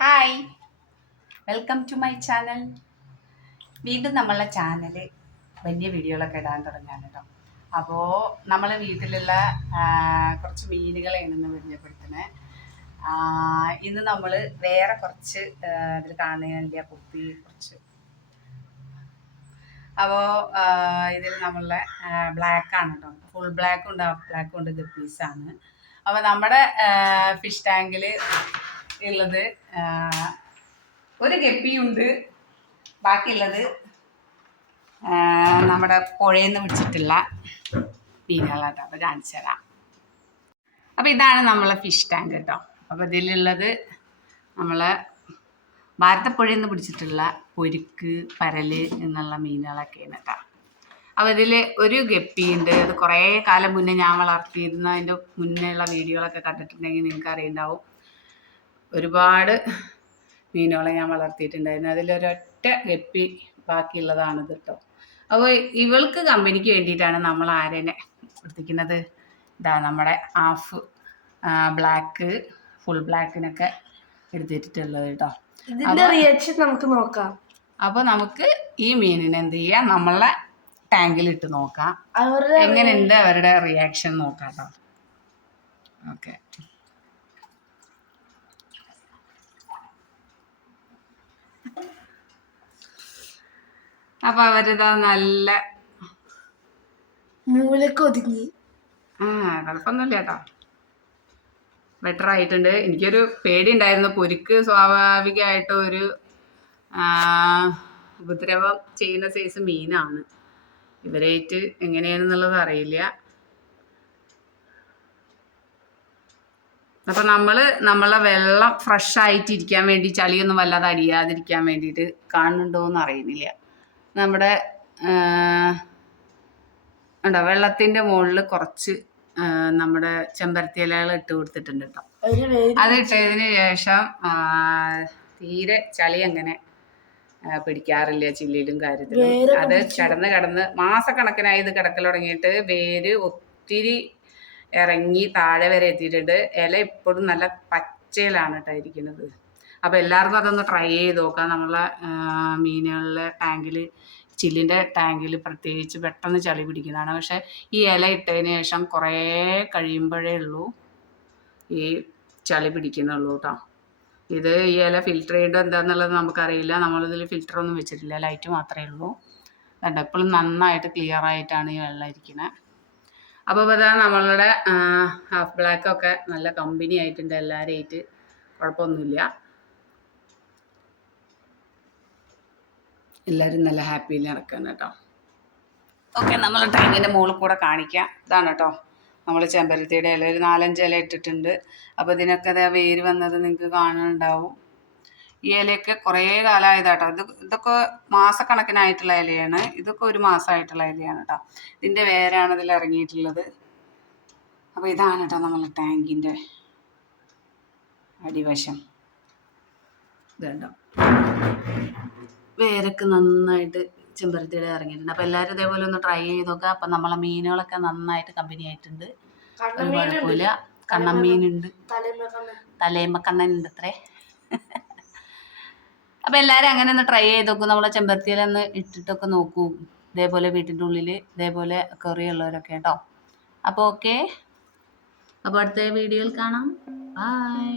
Hi, welcome to my channel. വീണ്ടും നമ്മളെ channel വലിയ വീഡിയോകളൊക്കെ ഇടാൻ തുടങ്ങാണ് കേട്ടോ. അപ്പോൾ നമ്മളെ വീട്ടിലുള്ള കുറച്ച് മീനുകളെയാണ് ഇന്ന് പരിചയപ്പെടുത്തുന്നത്. ഇന്ന് നമ്മൾ വേറെ കുറച്ച് ഇതിൽ കാണുന്നില്ല കുപ്പി കുറച്ച്. അപ്പോൾ ഇതിൽ നമ്മളുടെ ബ്ലാക്കാണ് കേട്ടോ. ഫുൾ ബ്ലാക്കും ഉണ്ട്, ഹാഫ് ബ്ലാക്കും ഉണ്ട്, ഗപ്പീസാണ്. അപ്പോൾ നമ്മുടെ ഫിഷ് ടാങ്കിൽ ഉള്ളത് ഒരു ഗപ്പിയുണ്ട്. ബാക്കിയുള്ളത് നമ്മുടെ പുഴയിൽ നിന്ന് പിടിച്ചിട്ടുള്ള മീനുകളാട്ടോ. അപ്പോൾ കാണിച്ചു തരാം. അപ്പോൾ ഇതാണ് നമ്മളെ ഫിഷ് ടാങ്ക് കേട്ടോ. അപ്പോൾ ഇതിലുള്ളത് നമ്മളെ ഭാരതപ്പുഴയിൽ നിന്ന് പിടിച്ചിട്ടുള്ള പൊരുക്ക്, പരല് എന്നുള്ള മീനുകളൊക്കെയാണ് കേട്ടോ. അപ്പോൾ ഇതിൽ ഒരു ഗപ്പിയുണ്ട്. അത് കുറേ കാലം മുന്നേ ഞാൻ വളർത്തിയിരുന്ന അതിൻ്റെ മുന്നേ ഉള്ള വീഡിയോകളൊക്കെ കണ്ടിട്ടുണ്ടെങ്കിൽ നിങ്ങൾക്ക് അറിയുണ്ടാവും. ഒരുപാട് മീനുകളെ ഞാൻ വളർത്തിയിട്ടുണ്ടായിരുന്നു. അതിലൊരൊറ്റ ഗപ്പി ബാക്കിയുള്ളതാണിത് കേട്ടോ. അപ്പോൾ ഇവൾക്ക് കമ്പനിക്ക് വേണ്ടിയിട്ടാണ് നമ്മൾ ആരേനെ എടുത്തിരിക്കുന്നത്. ഇതാ നമ്മുടെ ഹാഫ് ബ്ലാക്ക്, ഫുൾ ബ്ലാക്കിനൊക്കെ എടുത്തിട്ടുള്ളത് കേട്ടോ. ഇതിന്റെ റിയാക്ഷൻ നമുക്ക് നോക്കാം. അപ്പോൾ നമുക്ക് ഈ മീനിനെ എന്ത് ചെയ്യാം, നമ്മളെ ടാങ്കിലിട്ട് നോക്കാം. എങ്ങനെയുണ്ട് അവരുടെ റിയാക്ഷൻ നോക്കാം കേട്ടോ. ഓക്കെ, അപ്പൊ അവരിതാ നല്ല മൂലക്ക് ഒതുങ്ങി. കുഴപ്പമൊന്നുമില്ല കേട്ടോ, ബെറ്റർ ആയിട്ടുണ്ട്. എനിക്കൊരു പേടി ഉണ്ടായിരുന്നു. പൊരിക്ക് സ്വാഭാവികമായിട്ടും ഒരു ഉപദ്രവം ചെയ്യുന്ന സൈസ് മീനാണ്. ഇവരായിട്ട് എങ്ങനെയാണെന്നുള്ളത് അറിയില്ല. അപ്പം നമ്മളെ വെള്ളം ഫ്രഷ് ആയിട്ടിരിക്കാൻ വേണ്ടി, ചളിയൊന്നും വല്ലാതെ അടിയാതിരിക്കാൻ വേണ്ടിയിട്ട് കാണുന്നുണ്ടോയെന്ന് അറിയുന്നില്ല. നമ്മുടെ ഉണ്ടോ വെള്ളത്തിൻ്റെ മുകളിൽ കുറച്ച് നമ്മുടെ ചെമ്പരത്തി ഇലകൾ ഇട്ട് കൊടുത്തിട്ടുണ്ട് കേട്ടോ. അത് ഇട്ടതിന് ശേഷം തീരെ ചളി അങ്ങനെ പിടിക്കാറില്ല ചില്ലിയിലും കാര്യത്തിലും. അത് കിടന്ന് മാസക്കണക്കിനായി ഇത് കിടക്കൽ തുടങ്ങിയിട്ട് വേര് ഒത്തിരി ഇറങ്ങി താഴെ വരെ എത്തിയിട്ടുണ്ട്. ഇല ഇപ്പോഴും നല്ല പച്ചയിലാണ് കേട്ടോ ഇരിക്കുന്നത്. അപ്പോൾ എല്ലാവർക്കും അതൊന്ന് ട്രൈ ചെയ്ത് നോക്കാം. നമ്മളെ മീനുകളിലെ ടാങ്കിൽ, ചില്ലിൻ്റെ ടാങ്കിൽ പ്രത്യേകിച്ച് പെട്ടെന്ന് ചളി പിടിക്കുന്നതാണ്. പക്ഷേ ഈ ഇല ഇട്ടതിന് ശേഷം കുറേ കഴിയുമ്പോഴേ ഉള്ളൂ ഈ ചളി പിടിക്കുന്നുള്ളൂ കേട്ടോ. ഇത് ഈ ഇല ഫിൽറ്റർ ചെയ്യേണ്ടത് എന്താണെന്നുള്ളത് നമുക്കറിയില്ല. നമ്മളിതിൽ ഫിൽറ്ററൊന്നും വെച്ചിട്ടില്ല, ലൈറ്റ് മാത്രമേ ഉള്ളൂ. കണ്ടോ, എപ്പോഴും നന്നായിട്ട് ക്ലിയർ ആയിട്ടാണ് ഈ വെള്ളം ഇരിക്കുന്നത്. അപ്പോൾ അതാ നമ്മളുടെ ഹാഫ് ബ്ലാക്കൊക്കെ നല്ല കമ്പനി ആയിട്ടുണ്ട്. എല്ലാവരും ആയിട്ട് കുഴപ്പമൊന്നുമില്ല. എല്ലാവരും നല്ല ഹാപ്പിയിൽ നടക്കുകയാണ് കേട്ടോ. ഓക്കെ, നമ്മൾ ടാങ്കിൻ്റെ മുകളിൽ കൂടെ കാണിക്കാം. ഇതാണ് കേട്ടോ നമ്മൾ ചെമ്പരത്തിയുടെ ഇല, ഒരു 4-5 ഇല ഇട്ടിട്ടുണ്ട്. അപ്പോൾ ഇതിനൊക്കെ അതേ വേര് വന്നത് നിങ്ങൾക്ക് കാണുന്നുണ്ടാവും. ഈ ഇലയൊക്കെ കുറേ കാലമായതാട്ടോ. ഇതൊക്കെ മാസക്കണക്കിനായിട്ടുള്ള ഇലയാണ്. ഇതൊക്കെ ഒരു മാസമായിട്ടുള്ള ഇലയാണ് കേട്ടോ. ഇതിൻ്റെ വേരാണ് ഇതിൽ ഇറങ്ങിയിട്ടുള്ളത്. അപ്പോൾ ഇതാണ് കേട്ടോ നമ്മൾ ടാങ്കിൻ്റെ അടിവശം. ഇതുണ്ടോ, വേരൊക്കെ നന്നായിട്ട് ചെമ്പരത്തിയുടെ ഇറങ്ങിയിട്ടുണ്ട്. അപ്പോൾ എല്ലാവരും ഇതേപോലെ ഒന്ന് ട്രൈ ചെയ്ത് നോക്കുക. അപ്പം നമ്മളെ മീനുകളൊക്കെ നന്നായിട്ട് കമ്പനി ആയിട്ടുണ്ട്, ഒരു കുഴപ്പമില്ല. കണ്ണമ്മീനുണ്ട്, തലേമ്മക്കണ്ണനുണ്ട് അത്രേ. അപ്പോൾ എല്ലാവരും അങ്ങനെ ഒന്ന് ട്രൈ ചെയ്ത് നോക്കും. നമ്മളെ ചെമ്പരത്തിയിലൊന്ന് ഇട്ടിട്ടൊക്കെ നോക്കൂ. ഇതേപോലെ വീട്ടിൻ്റെ ഉള്ളിൽ ഇതേപോലെ കറിയുള്ളവരൊക്കെ കേട്ടോ. അപ്പോൾ ഓക്കെ, അപ്പോൾ അടുത്ത വീഡിയോയിൽ കാണാം. ബൈ.